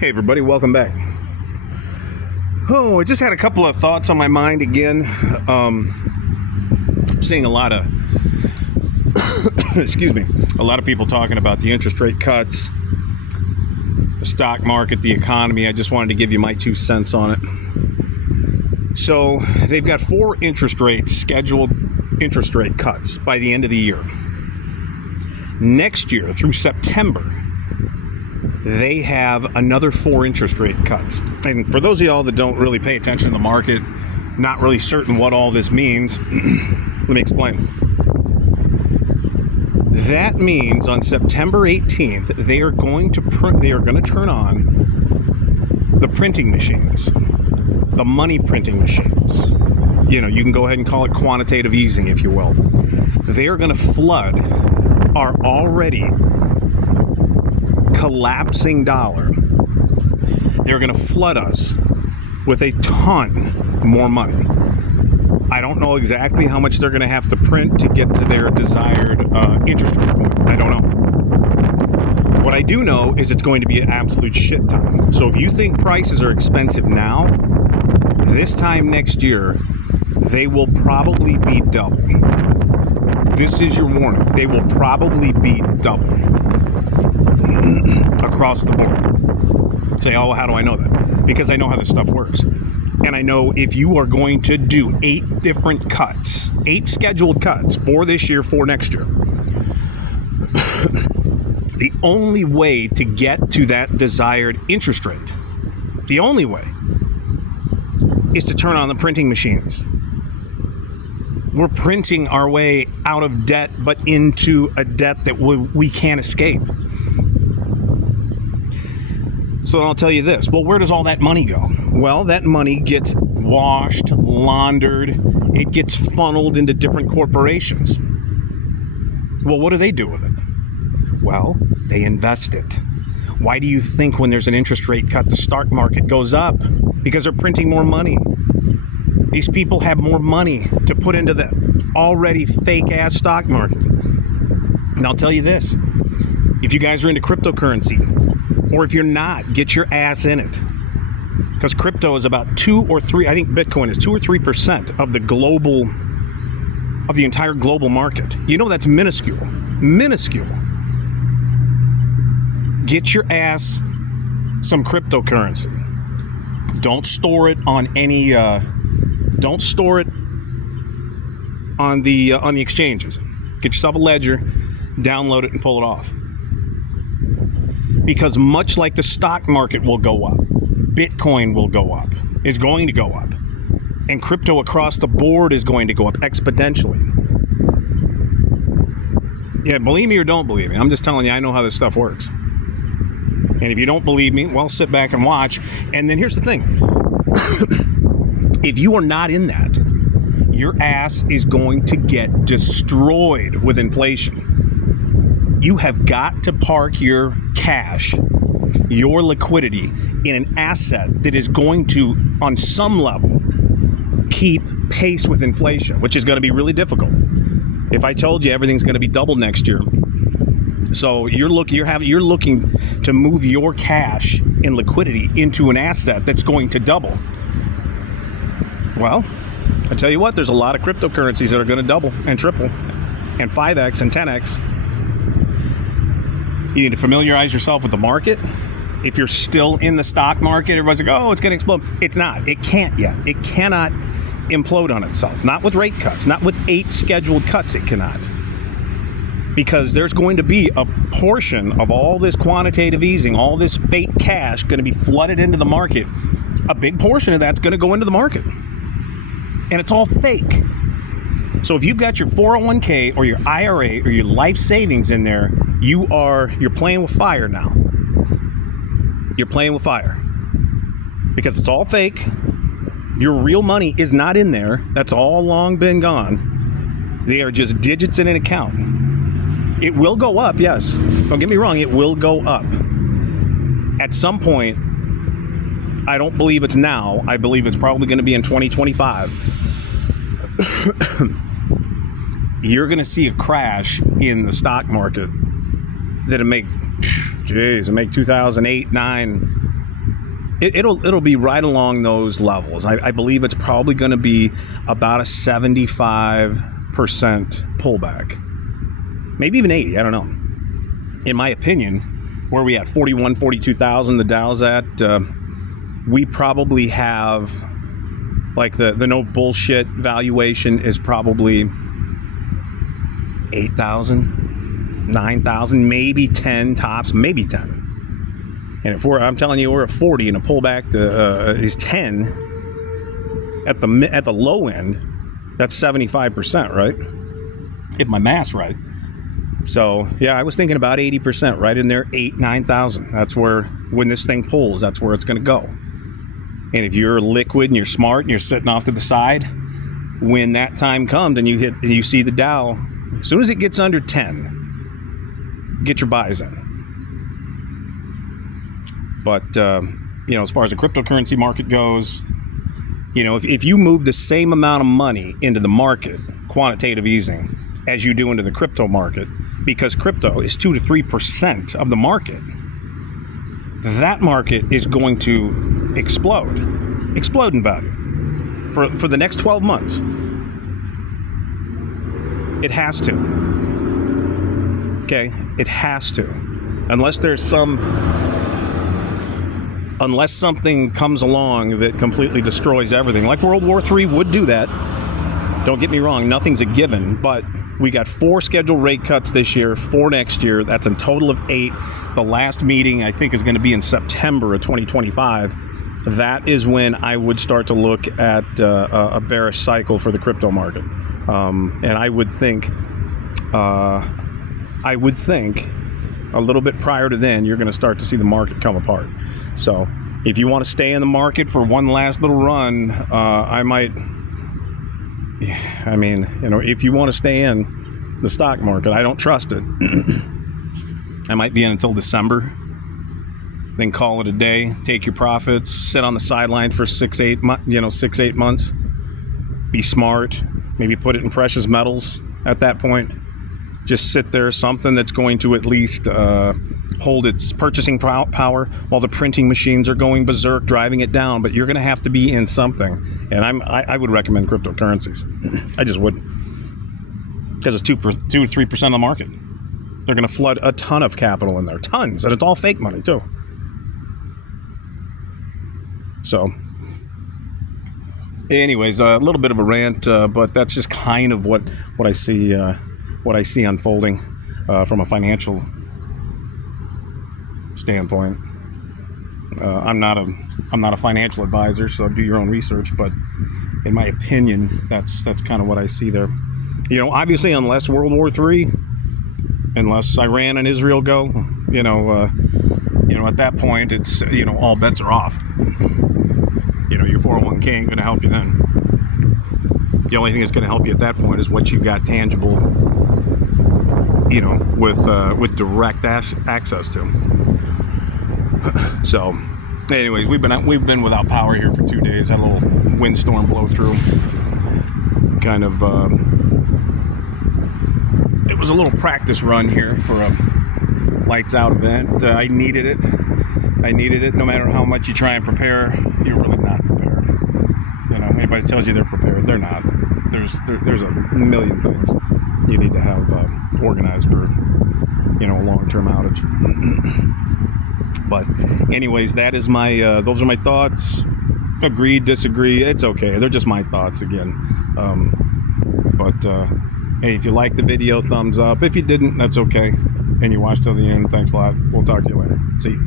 Hey everybody, welcome back. I just had a couple of thoughts on my mind again. Seeing a lot of, a lot of people talking about the interest rate cuts, the stock market, the economy. I just wanted to give you my 2 cents on it. So they've got 4 scheduled interest rate cuts by the end of the year. Next year, through September, they have another 4 interest rate cuts. And for those of y'all that don't really pay attention to the market, not really certain what all this means, let me explain. That means on September 18th, they are going to turn on the printing machines, the money printing machines. You know, you can go ahead and call it quantitative easing, if you will. They are going to flood our already collapsing dollar. They're going to flood us with a ton more money. I don't know exactly how much they're going to have to print to get to their desired interest rate point. I don't know. What I do know is it's going to be an absolute shit ton. So if you think prices are expensive now, this time next year, they will probably be double. This is your warning. They will probably be double across the board. Say, oh, how do I know that? Because I know how this stuff works. And I know if you are going to do 8 different cuts, 8 scheduled cuts for this year, for next year, the only way to get to that desired interest rate, the only way, is to turn on the printing machines. We're printing our way out of debt, but into a debt that we can't escape. So I'll tell you this. Well, where does all that money go? Well, that money gets washed, laundered. It gets funneled into different corporations. Well, what do they do with it? Well, they invest it. Why do you think when there's an interest rate cut, the stock market goes up? Because they're printing more money. These people have more money to put into the already fake-ass stock market. And I'll tell you this. If you guys are into cryptocurrency, or if you're not, get your ass in it. Because crypto is about 2 or 3, I think Bitcoin is 2 or 3% of the entire global market. You know that's minuscule. Minuscule. Get your ass some cryptocurrency. Don't store it on any, don't store it on the exchanges. Get yourself a ledger, download it, and pull it off. Because much like the stock market will go up, Bitcoin will go up, is going to go up, and crypto across the board is going to go up exponentially. Yeah, believe me or don't believe me, I'm just telling you, I know how this stuff works. And if you don't believe me, well, sit back and watch. And then here's the thing. If you are not in that, your ass is going to get destroyed with inflation. You have got to park your cash, your liquidity, in an asset that is going to, on some level, keep pace with inflation, which is going to be really difficult. If I told you everything's going to be double next year, so you're looking to move your cash in liquidity into an asset that's going to double. Well, I tell you what, there's a lot of cryptocurrencies that are going to double and triple and 5x and 10x. You need to familiarize yourself with the market. If you're still in the stock market, everybody's like, oh, it's going to explode. It's not. It can't yet. It cannot implode on itself. Not with rate cuts. Not with 8 scheduled cuts, it cannot. Because there's going to be a portion of all this quantitative easing, all this fake cash going to be flooded into the market. A big portion of that's going to go into the market. And it's all fake. So if you've got your 401k or your IRA or your life savings in there, you're playing with fire now. You're playing with fire. Because it's all fake. Your real money is not in there. That's all long been gone. They are just digits in an account. It will go up, yes. Don't get me wrong, it will go up. At some point, I don't believe it's now. I believe it's probably going to be in 2025. You're going to see a crash in the stock market that'll make 2008, 9 It'll be right along those levels. I believe it's probably going to be about a 75% pullback, maybe even 80. I don't know. In my opinion, where we at 41, 42,000, the Dow's at, we probably have like the no bullshit valuation is probably 8,000, 9,000, maybe 10 tops, maybe 10. And if I'm telling you, we're at 40 and a pullback to is 10 at the low end, that's 75%, right? If my math's right. So yeah, I was thinking about 80%, right in there, 9,000. That's where, when this thing pulls, that's where it's going to go. And if you're liquid and you're smart and you're sitting off to the side, when that time comes and you see the Dow, as soon as it gets under 10, get your buys in. But, as far as the cryptocurrency market goes, if you move the same amount of money into the market, quantitative easing, as you do into the crypto market, because crypto is 2 to 3% of the market, that market is going to explode in value for the next 12 months. It has to. Okay? It has to. Unless something comes along that completely destroys everything, like World War III would do that. Don't get me wrong, nothing's a given, but we got 4 scheduled rate cuts this year, 4 next year. That's a total of 8. The last meeting, I think, is going to be in September of 2025. That is when I would start to look at a bearish cycle for the crypto market. And I would think a little bit prior to then, you're going to start to see the market come apart. So if you want to stay in the market for one last little run, if you want to stay in the stock market, I don't trust it. I might be in until December, then call it a day, take your profits, sit on the sidelines for 6-8 months, be smart, maybe put it in precious metals at that point. Just sit there, something that's going to at least hold its purchasing power while the printing machines are going berserk, driving it down. But you're going to have to be in something. And I would recommend cryptocurrencies. I just would. Because it's 2 to 3% of the market. They're going to flood a ton of capital in there. Tons. And it's all fake money, too. So, anyways, a little bit of a rant, but that's just kind of what I see unfolding from a financial standpoint. I'm not a financial advisor, so do your own research. But in my opinion, that's kind of what I see there. Obviously, unless World War III, unless Iran and Israel go, at that point, it's all bets are off. Your 401k ain't going to help you then. The only thing that's going to help you at that point is what you got tangible, with direct access to. So, anyways, we've been without power here for 2 days. Had a little windstorm blow through. Kind of, it was a little practice run here for a lights out event. I needed it. No matter how much you try and prepare, you're really not prepared. Anybody tells you they're prepared, they're not. There's a million things you need to have organized for, a long-term outage. But anyways, that is those are my thoughts. Agree, disagree, it's okay. They're just my thoughts again. Hey, if you liked the video, thumbs up. If you didn't, that's okay. And you watched till the end, thanks a lot. We'll talk to you later. See you.